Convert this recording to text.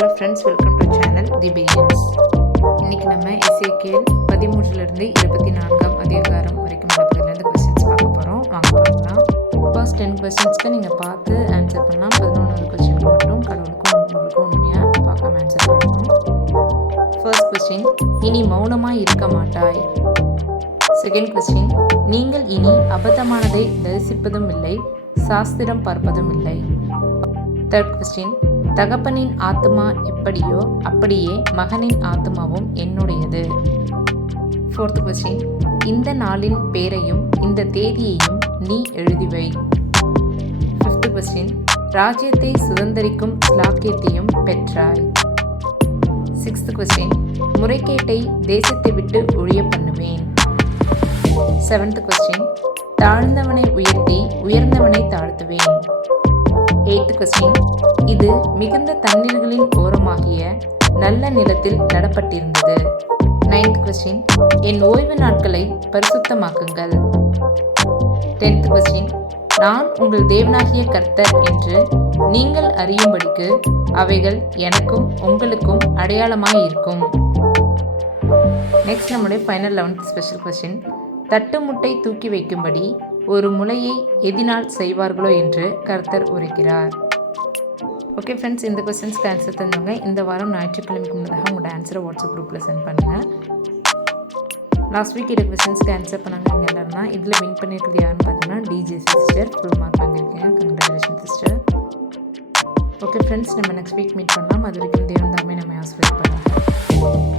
Hello friends, welcome to channel the begins. இன்றைக்கி நம்ம எசேக்கியேல் 13 24 அதிகாரம் வரைக்கும் நடப்பதிலிருந்து கொஸ்டின்ஸ் பார்க்க போகிறோம். வாங்க பார்க்கலாம். ஃபர்ஸ்ட் 10 கொஸ்டின்ஸ்க்கு நீங்கள் பார்த்து ஆன்சர் பண்ணலாம். 11வது கொஸ்டினுக்கு மட்டும் கடவுளுக்கும் உங்களுக்கும் உண்மையாக பார்க்காம ஆன்சர் பண்ணணும். ஃபர்ஸ்ட் கொஸ்டின், இனி மௌனமாக இருக்க மாட்டாய். செகண்ட் கொஸ்டின், நீங்கள் இனி அபத்தமானதை தரிசிப்பதும் இல்லை, சாஸ்திரம் பார்ப்பதும் இல்லை. தேர்ட் கொஸ்டின், தகப்பனின் ஆத்மா எப்படியோ அப்படியே மகனின் ஆத்மாவும் என்னுடையது. ஃபோர்த் கொஸ்டின், இந்த நாளின் பேரையும் இந்த தேதியையும் நீ எழுதிவை. ஃபிஃப்த் கொஸ்டின், ராஜ்யத்தை சுதந்தரிக்கும் ஸ்லாக்கியத்தையும் பெற்றாய். சிக்ஸ்த் கொஸ்டின், முறைகேட்டை தேசத்தை விட்டு ஒழிய பண்ணுவேன். செவன்த் கொஸ்டின், தாழ்ந்தவனை உயர்த்தி உயர்ந்தவனை தாழ்த்துவேன். எய்த் கொஸ்டின், இது மிகுந்த தண்ணீர்களின் ஓரமாகிய நல்ல நிலத்தில் நடப்பட்டிருந்தது. நைன்த் கொஸ்டின், என் ஓய்வு நாட்களை பரிசுத்தமாக்குங்கள். 10th கொஸ்டின், நான் உங்கள் தேவனாகிய கர்த்தர் என்று நீங்கள் அறியும்படிக்கு அவைகள் எனக்கும் உங்களுக்கும் அடையாளமாய் இருக்கும். நெக்ஸ்ட் நம்முடைய ஃபைனல் 11th ஸ்பெஷல் கொஸ்டின், தட்டு முட்டை தூக்கி வைக்கும்படி ஒரு முளையை எதினால் செய்வார்களோ என்று கர்த்தர் உரைக்கிறார். ஓகே ஃப்ரெண்ட்ஸ், இந்த கொஸ்டின்ஸ்க்கு ஆன்சர் தந்தவங்க இந்த வாரம் ஞாயிற்றுக்கிழமைக்கு முன்னதாக உங்களோட ஆன்சரை வாட்ஸ்அப் குரூப்பில் சென்ட் பண்ணுங்கள். லாஸ்ட் வீக் இதை கொஸ்டின்ஸ்க்கு ஆன்சர் பண்ணாங்க நீங்கள் எல்லாருனா இதில் வின் பண்ணியிருக்கிறது யாருன்னு பார்த்தீங்கன்னா டிஜே சிஸ்டர். ஃபுல் மார்க் வாங்கியிருக்கீங்க. Congratulation sister. ஓகே ஃப்ரெண்ட்ஸ், நம்ம நெக்ஸ்ட் வீக் மீட் பண்ணலாம். அது வரைக்கும் தேவன் தாமே நம்ம ஆசீர்வதிப்பாங்க.